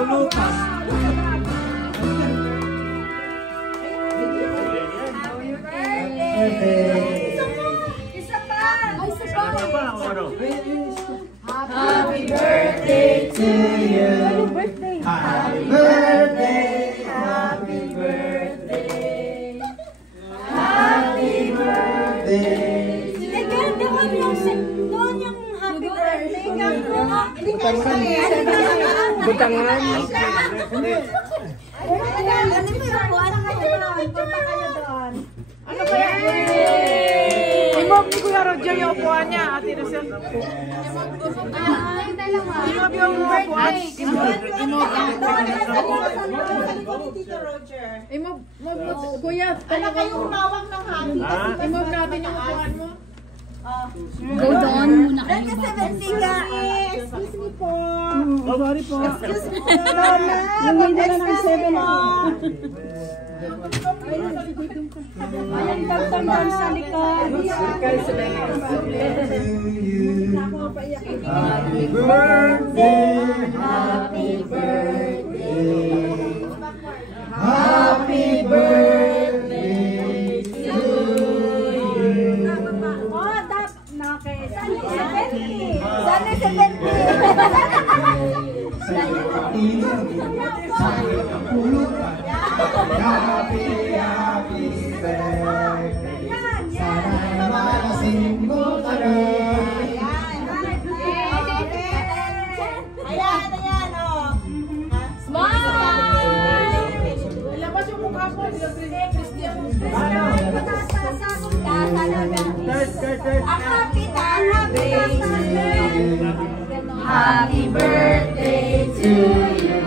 Lulutas. Isa pa! Happy birthday to you. Happy birthday. Happy birthday. Happy birthday. Doon yung happy birthday nga po. Butangan. Ano kaya? Imog ni Kuya Roger yung upuan niya. Ate Rosel. Imog yung upuan. Imog, Kuya. Ano kayong mawak ng happy? Imog natin yung upuan mo. Go doon muna kayo. Excuse me po. Sorry po. Excuse me po. Lola. Excuse me po. Ayan, pagtandaan sa likod. Happy birthday. Happy birthday. Happy birthday to you. Okay, saan yung 70? Saan yung 70? Sa iyo kapiling, sa iyo kapulutan. Happy, happy birthday. Sana'y malasing mo kami. Ayan, oh. Ilabas yung mukha po. Christian. Happy birthday to you.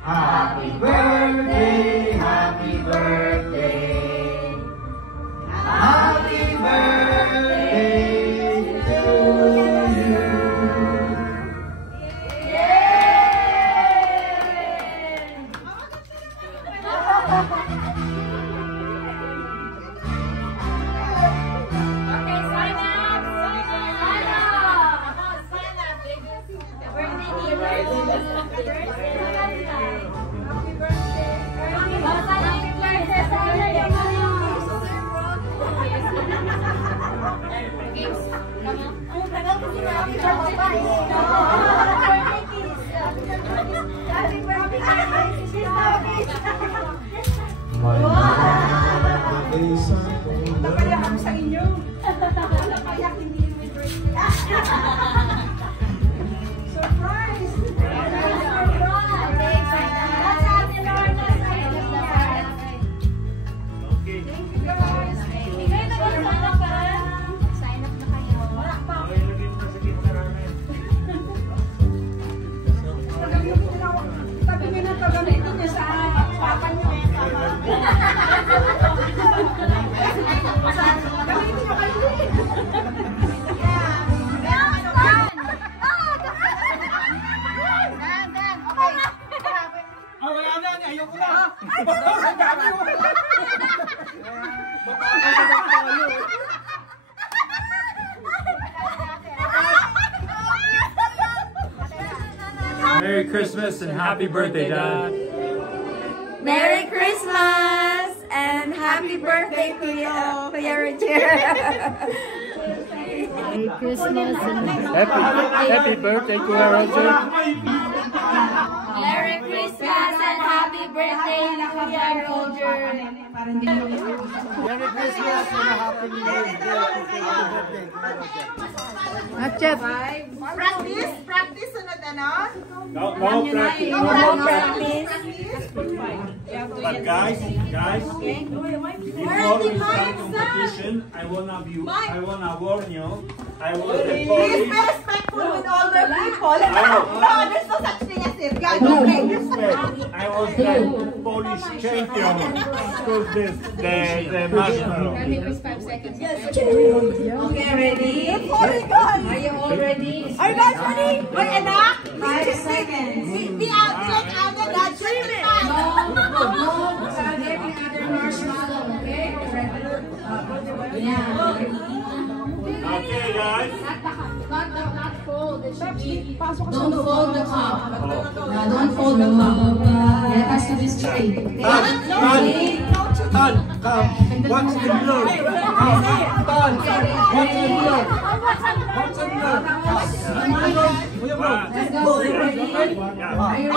Happy birthday, happy birthday. Happy birthday to you. Napayak ako sa inyo. Napayak hindi yung birthday. Surprise! Tabi nyo na pagamitin niya sa papa nyo. Gamitin nyo kayo. Wala na, ayoko na. Merry Christmas and happy birthday, Dad. Merry Christmas and happy birthday, Kuya Roger. Merry Christmas and Happy birthday, Kuya Roger. Merry Christmas and happy birthday, Kuya Roger. Merry Christmas and a happy New Year. Not yet. Practice sunod ano? No practice. But guys, before we start competition, I wanna warn you. I will be Please be respectful with older people. No, there's no such thing as it. Guys, No okay. disrespect. I was the Polish champion. Choose this, the marshmallow. Okay, ready? Are you all ready? Are you guys ready? Wait, anak? 5 seconds. Be out like other God. No. Every other marshmallow, okay? Okay, guys. not fold. Don't fold the cup. Don't fold the cup. It has to be straight. Okay? Tan, come. What's in blue? Tan, what's in blue? What's in blue? Let's go. Ready? Are you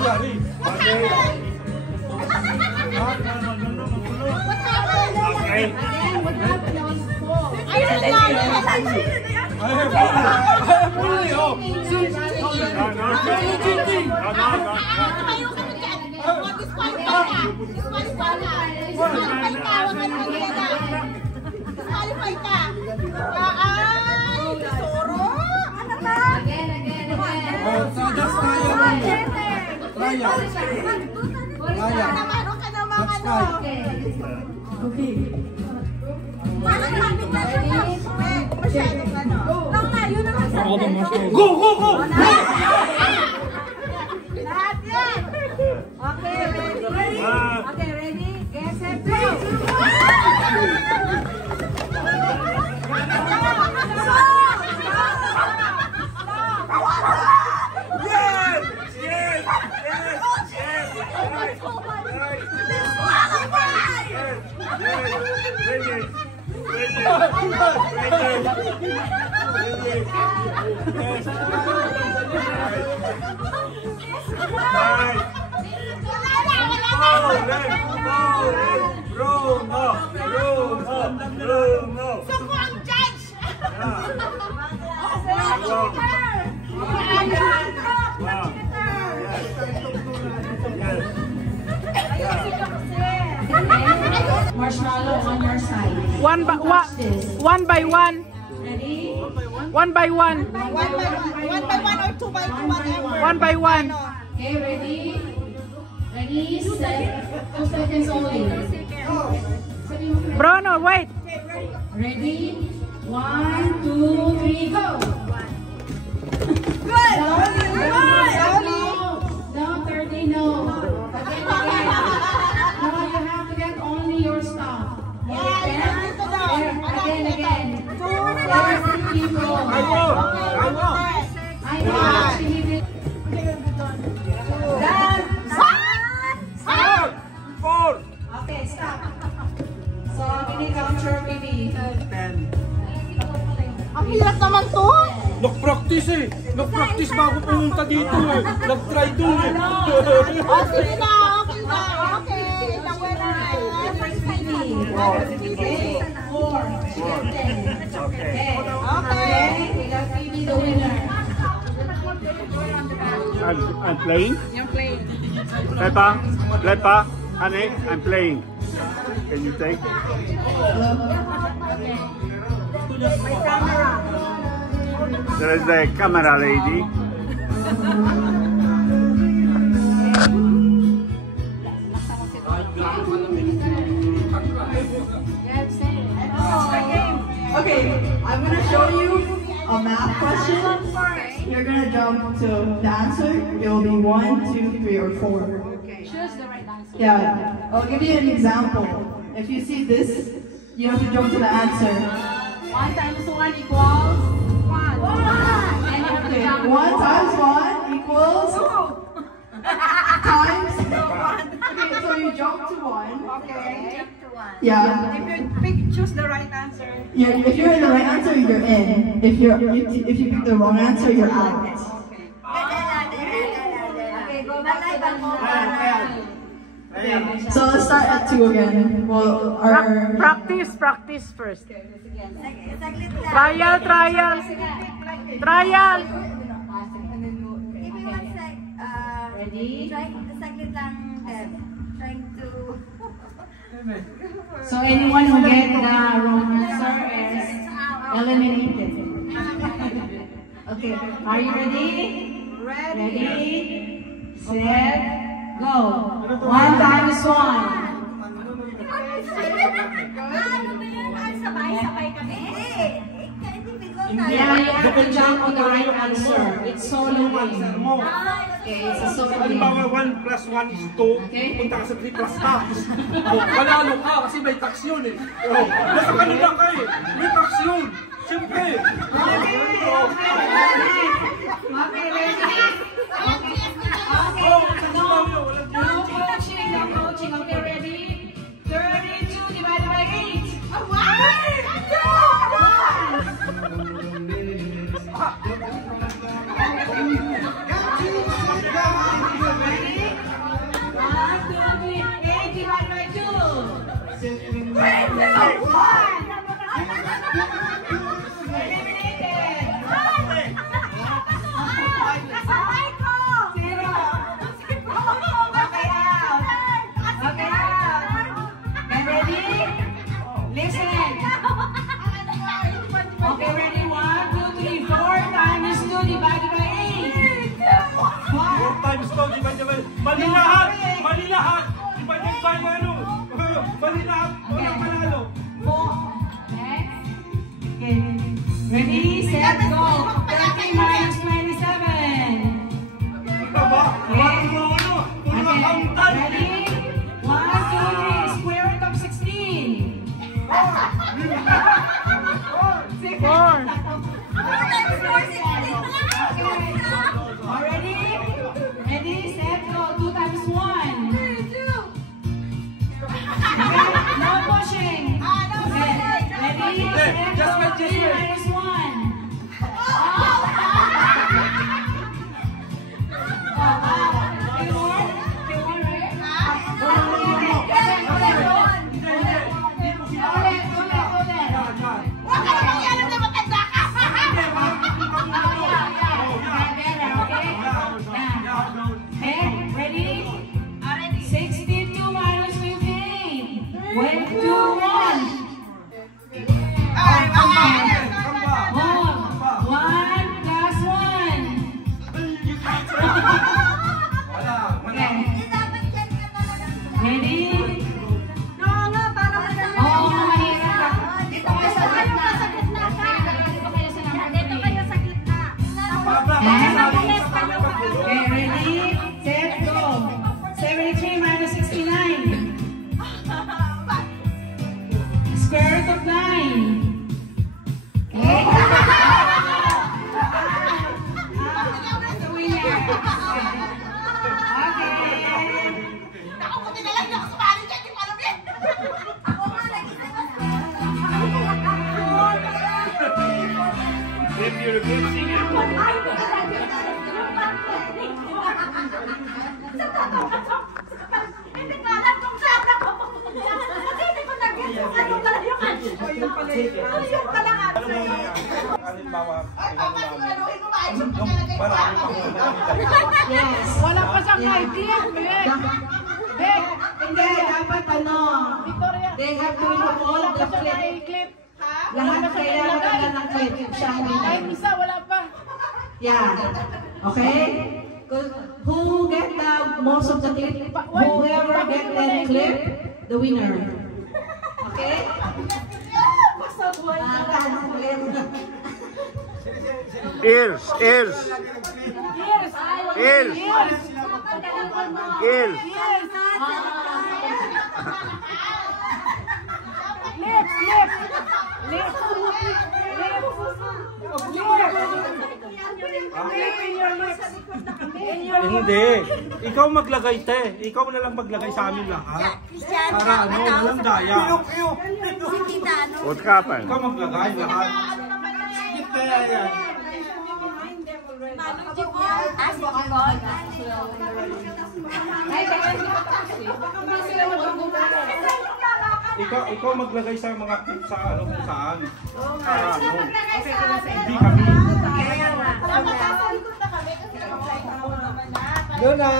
ready? Ready? 1, 2, 3, go! Go, go, go! Okay, ready? Get set, go! Marshmallow on your side. One by one. One by one. Ready? One by one. One by one or two by two, whatever. One by one. Okay, ready? Ready, set. 2 seconds only. Bruno, wait. Ready? 1, 2, 3, go! Good! Down 30, no. Again, again. No, you have to get only your stuff. Again, again. There's the people. I know, actually. Okay, stop. So, count your baby. 10. Ang hirap naman to. Nag-practice eh. Nag-practice bago pumunta dito eh. Nag-try doon eh. Oh, sige na, okay na. Okay, the winner is First baby. 4, 10. Okay. Okay. We got Phoebe the winner. I'm playing? You're playing. Peppa, honey, I'm playing. Can you take? There is the camera lady. Okay, I'm going to show you a math question. You're going to jump to the answer. It will be 1, 2, 3, or 4. Choose the right answer. Yeah, I'll give you an example. If you see this, you have to jump to the answer. 1 times 1 equals 1. And you have to Okay, jump 1 times 1 equals times. Okay, so you jump to 1. Okay. Yeah. If you choose the right answer. Yeah, if you're in the right answer, you're in. If you pick the wrong answer, you're out. Okay, go back to the moment. So let's start at 2 again. Well, our Practice first. Trial. Ready? Saglit lang, Deb. Trying to... So anyone who get the wrong answer is eliminated. Okay, are you ready? Ready, set, go. 1 times 1. Ano ba yan? Sabay-sabay kami. Yeah, you have to jump on the right answer. It's solo game. Okay, it's a solo game. Halimbawa, 1 plus 1 is 2. Punta ka sa 3 plus tax. Malalo ka kasi may tax yun eh. Nasa kanila ka eh. May tax yun. Siyempre. Okay, ready? No coaching. Okay, ready? 32 divided by 8. Mali lahat! Mali lahat! Ibalik ba yung ano? Mali lahat! Walang panalo! Next. Okay. Ready, set, go! 30 minus 27. Ikaw ba? Walang mo ano? Puro accountant! Ready? 1, 2, 3. Square root of 16. 4. Already? Ready, set, go. 2 times 1. Okay, no pushing. Okay, ready, set, go. 3 minus 1. Two more, right? Ready? 62 minus 15. Went to 1. 1 plus 1. Okay. Ready? Oo, mahirap. Dito kayo sa gitna. Dito kayo sa gitna. Okay, ready? Set, go. 73 minus 69. Square root of 9. Okay. If you're a good singer. Hindi ko alam kung saan ako. Kasi hindi ko nag-get kung ano pala yung answer. Ayun pala ang answer. Halimbawa, Yes. Wala pa siyang idea, Bek. Hindi, dapat ano, Victoria. they have to remove all Wala the pa siyang clip. clip. Lahat kailangan nila ng clip. Siya ang Ay, isa, wala pa. Yeah. Okay? Who get the most of the clip? Whoever get the clip, the winner. Okay? Ears. Yes. Ears. Yes. Ears. Lips. Hindi. Ikaw maglagay, te. Ikaw na lang maglagay sa amin lahat. Para ano, walang daya. What happened? Ikaw maglagay lahat. Ikaw maglagay sa mga clip sa ano kung saan. Para ano. Hindi kami. Yun na.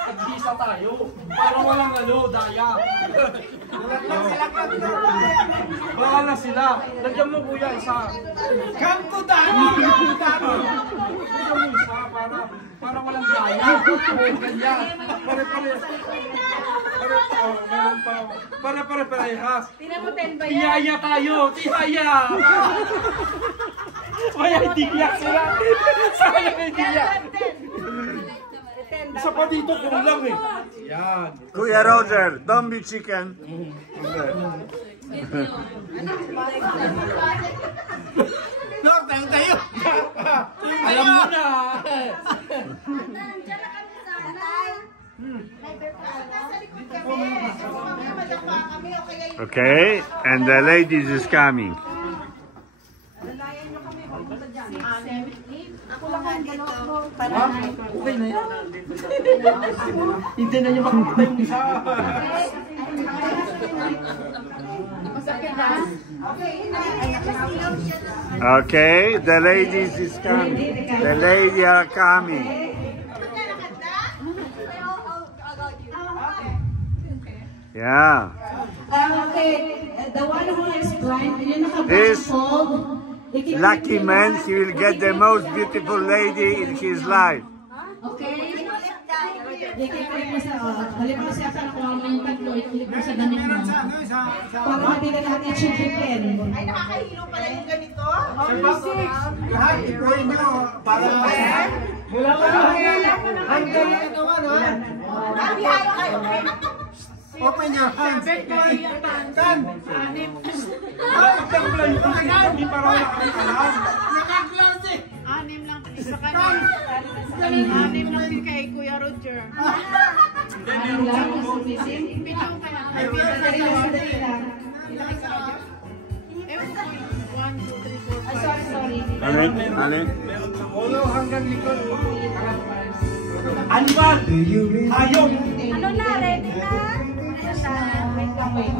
Nagbisa tayo. Parang walang ano, daya. Baka na sila. Lagyan mo kuya isa. Come to down! Lagyan mo isa para Parang walang gaya. Ganyan. Pare-pare. Meron pa. Pare-parehas. Tiyaya tayo. Tiyaya. Kaya hindi iyak sila. Sana hindi iyak. Isa pa dito, kulang eh. Yan. Kuya Roger, don't be chicken. Lord, tayo. Alam mo na. Okay, and the ladies is coming. Okay na yan. Hindi na niyo makakita yung isa. Okay, the ladies is coming. The ladies are coming. Yeah. Okay, the one who is blind, yun This nakablindfold. lucky man, he will get the most beautiful lady in his life. Okay? I-click mo sa, halimbawa siya ka nakuha mo yung tatlo, i-click mo sa damit mo. Para mabigyan natin yung chicken. Ay, nakakahilo pala yung ganito. Lahat, ipuin nyo. Para wala pa na. Ang galing ito ano? Nabihalo kayo. Open your hands. Kan. Bakit pala yung hindi para wala kami alam. Nakaklose eh. Anim lang isa kanya. Anim lang din kay Kuya Roger. Ang lang, sumisisim. Bitaw kaya. Sandali lang. Ewan ko, 1, 2, 3, 4, 5. Sorry. Alin? Ulo hanggang likod. Animal! Hayop! Ano na, ready na? Wait lang, wait.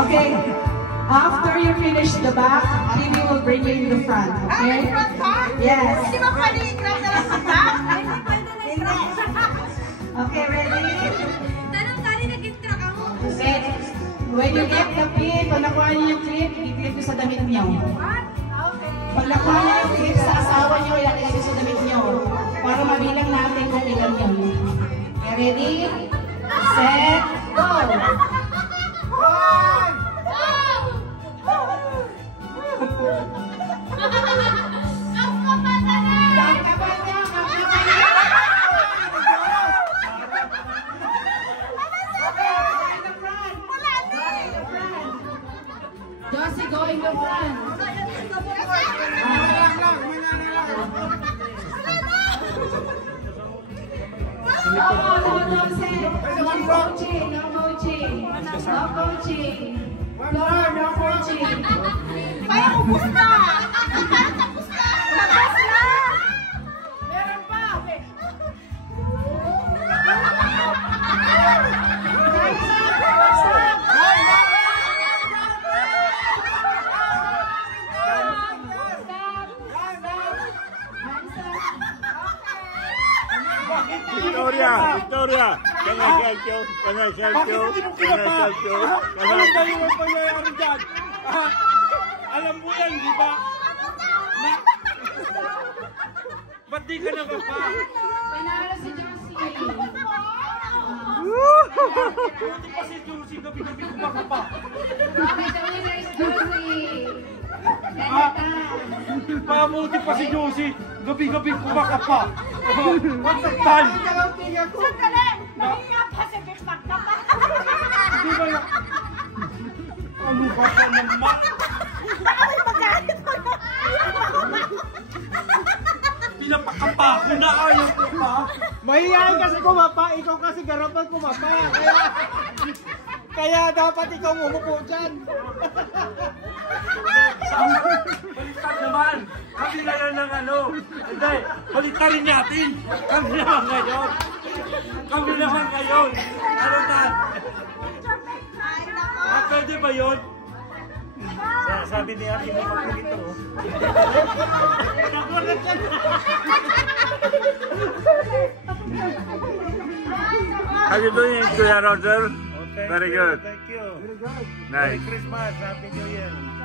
Okay, after you finish the back, Timmy will bring you in the front, okay? Front ka? Yes. Hindi ba pwede i-grab na lang sa back? Hindi. Okay, ready? Tanong tali, nag-intrack ako. Wait. When you get the pin, pag nakuha niyo yung clip, i-clip niyo sa damit niyo. What? Okay. Pag nakuha niyo yung clip sa asawa niyo, ilagay niyo sa damit niyo. Para mabilang natin kung ilan yun. Okay, ready? Set, go! Josie, go in the front. No coaching. No coaching. Kaya ubus na! Parang tapos na! Tapos na! Meron pa! Victoria, can I help you? Can I help you? Can I help you? Anong gawin mo pa nangyayari dyan? Alam mo yan, di ba? Ba't di ka nakapa? Panalo si Josie. Buti pa si Josie, gabi-gabi kumakapa. Okay, the winner is Josie. Pamuti pa si Josie, gabi-gabi kumakapa. Magsaktan! Sandali! Mahiya pa si Vic Magdapa! Di ba yan? Ano ba ka naman? Baka may magalit mo na! Pinapakapa ko na ayaw ko pa. Mahihayin kasi kumapa, ikaw kasi garapan kumapa. Kaya dapat ikaw umupo dyan. Baliktad naman! Kami na yan ng ano. Hindi, baliktarin natin. Kami naman ngayon. Kami naman ngayon. Ano na? Pwede ba yun? Sabi ni Aki mo pagkulito. How you doing, Kuya Roger? Very good. Thank you. Nice. Merry Christmas. Happy New Year.